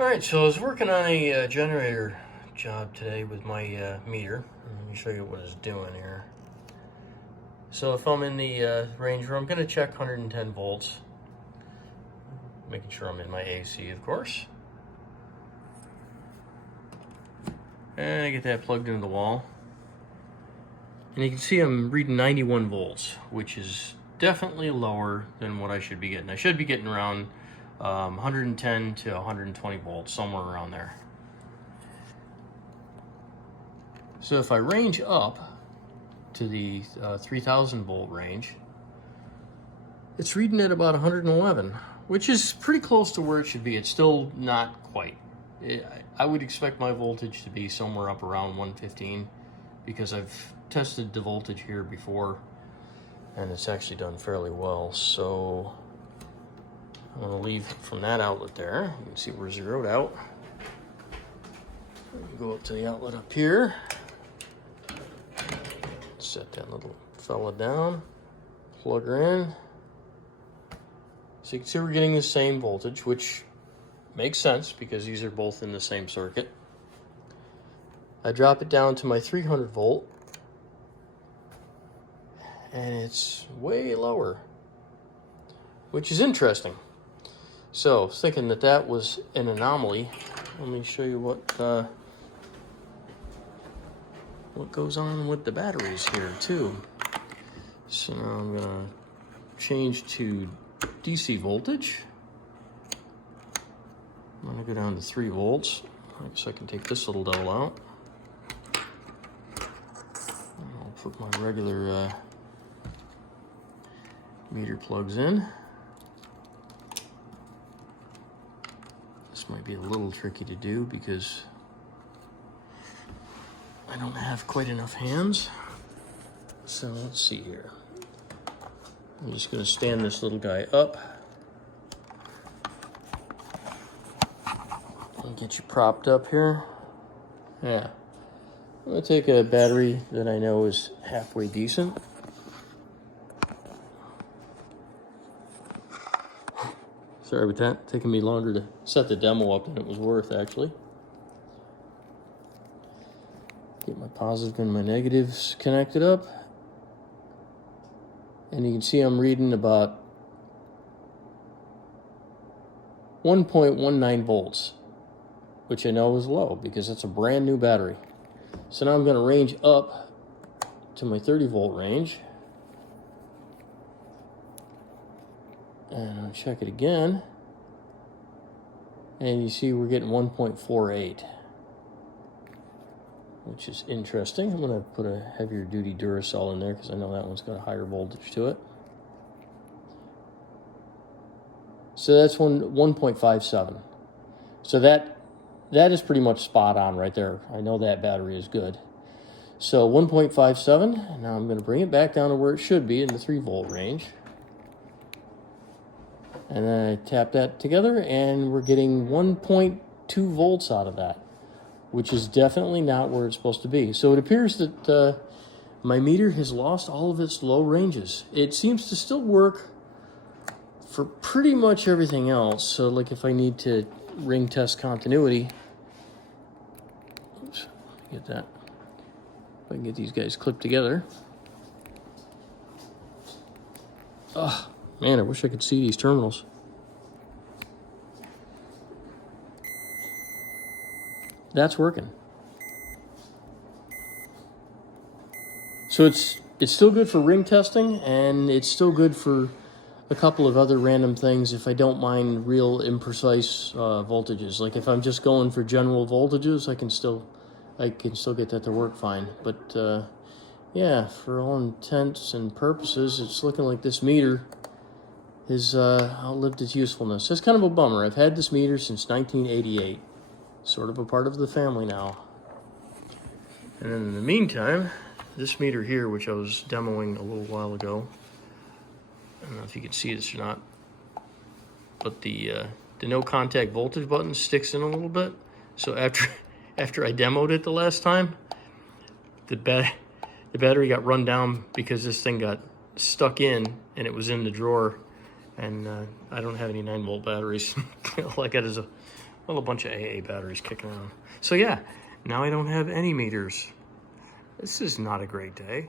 Alright, so I was working on a generator job today with my meter. Let me show you what it's doing here. So if I'm in the range where I'm going to check 110 volts, making sure I'm in my AC, of course. And I get that plugged into the wall. And you can see I'm reading 91 volts, which is definitely lower than what I should be getting. I should be getting around 110 to 120 volts, somewhere around there. So if I range up to the 3000 volt range, it's reading at about 111, which is pretty close to where it should be. It's still not quite. I would expect my voltage to be somewhere up around 115 because I've tested the voltage here before and it's actually done fairly well. So I'm going to leave from that outlet there. You can see we're zeroed out. Go up to the outlet up here. Set that little fella down. Plug her in. So you can see we're getting the same voltage, which makes sense because these are both in the same circuit. I drop it down to my 300 volt. And it's way lower, which is interesting. So, thinking that that was an anomaly, let me show you what goes on with the batteries here too. So now I'm gonna change to DC voltage. I'm gonna go down to 3 volts. I guess I can take this little devil out. I'll put my regular meter plugs in. This might be a little tricky to do because I don't have quite enough hands. So let's see here. I'm just going to stand this little guy up and get you propped up here. Yeah. I'm going to take a battery that I know is halfway decent. Sorry about that, taking me longer to set the demo up than it was worth, actually. Get my positive and my negatives connected up. And you can see I'm reading about 1.19 volts, which I know is low because it's a brand new battery. So now I'm going to range up to my 30 volt range. And I'll check it again. And you see we're getting 1.48, which is interesting. I'm going to put a heavier duty Duracell in there because I know that one's got a higher voltage to it. So that's 1.57. So that is pretty much spot on right there. I know that battery is good. So 1.57, and now I'm going to bring it back down to where it should be in the 3 volt range. And then I tap that together and we're getting 1.2 volts out of that, which is definitely not where it's supposed to be. So it appears that my meter has lost all of its low ranges. It seems to still work for pretty much everything else. So like if I need to ring test continuity, oops, get that. If I can get these guys clipped together. Oh, man, I wish I could see these terminals. That's working. So it's still good for ring testing, and it's still good for a couple of other random things if I don't mind real imprecise voltages. Like if I'm just going for general voltages, I can still get that to work fine. But yeah, for all intents and purposes, it's looking like this meter has outlived its usefulness. It's kind of a bummer. I've had this meter since 1988. Sort of a part of the family now. And then in the meantime, this meter here, which I was demoing a little while ago, I don't know if you can see this or not, but the no contact voltage button sticks in a little bit. So after I demoed it the last time, the battery got run down because this thing got stuck in and it was in the drawer. And I don't have any 9 volt batteries. All I got is a Well, a bunch of AA batteries kicking around. So yeah, now I don't have any meters. This is not a great day.